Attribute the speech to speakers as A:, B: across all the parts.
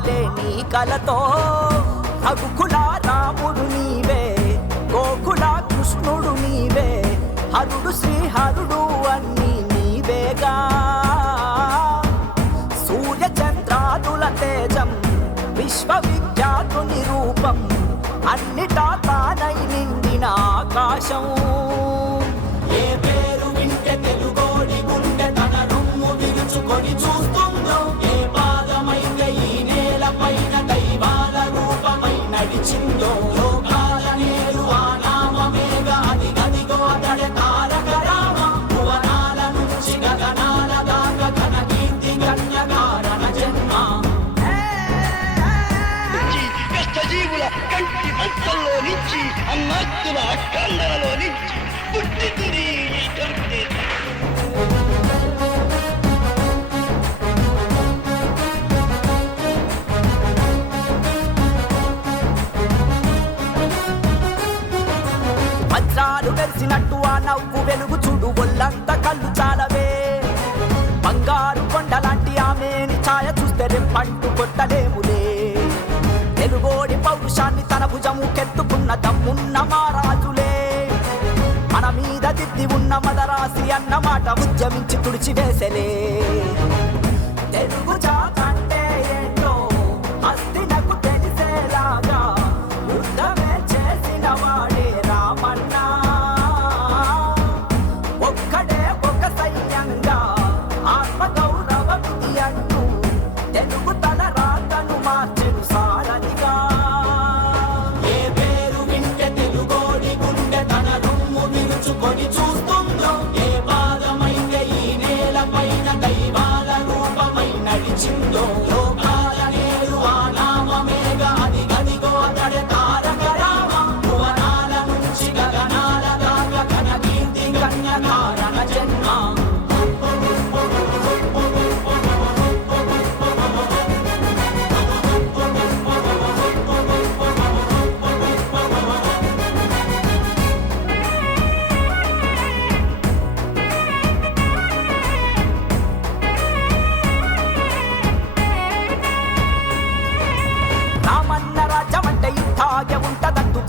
A: పాత్రలే నీ కలతో. హగుకుల రాముడు నీవే గోకుల కృష్ణుడు నీవే హరుడు శ్రీహరుడు అన్ని నీవేగా. సూర్య చంద్రాదుల తేజం విశ్వవిఖ్యాతుని రూపం అన్నిటా తానై నిండిన ఆకాశం.
B: నడిచిందో లోకాల నేరు ఆ నామమేగా అది గదిగో అతడే తారక రామ భువనాల నుంచి గగనాల దాకా ఘన కీర్తి గణ్య కారణ జన్మ
C: కష్టజీవుల కంటి నుంచి అన్నాస్తుల నుంచి పుట్టింది ఈ
A: వజ్రాలు ఆ నవ్వు వెలుగు చూడు ఒళ్ళంత కళ్ళు చాలవే. బంగారు కొండలాంటి ఆమెని ఛాయ చూస్తే రెప్పంటు కొట్టలేములే. తెలుగోడి పౌరుషాన్ని తన భుజము కెత్తుకున్న దమ్మున్న మారాజులే మన మీద దిద్ది ఉన్న మదరాసి అన్న మాట ఉద్యమించి తుడిచివేసలే. తెలుగు జాతంటే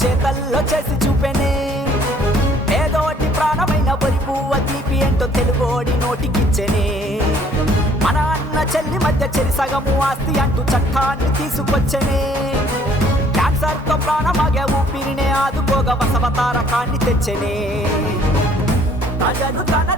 A: చేతల్లో చేసి చూపెనే. ఏదోటి ప్రాణమైన వరి పువ్వ తీపి ఏంటో తెలుగోడి నోటికిచ్చెనే. మన అన్న చెల్లి మధ్య చెరి సగము ఆస్తి అంటూ చట్టాన్ని తీసుకొచ్చనే. క్యాన్సర్తో ప్రాణమాగే ఊపిరినే ఆదుకోగ బసవతారకాన్ని తెచ్చనే. ప్రజలు తన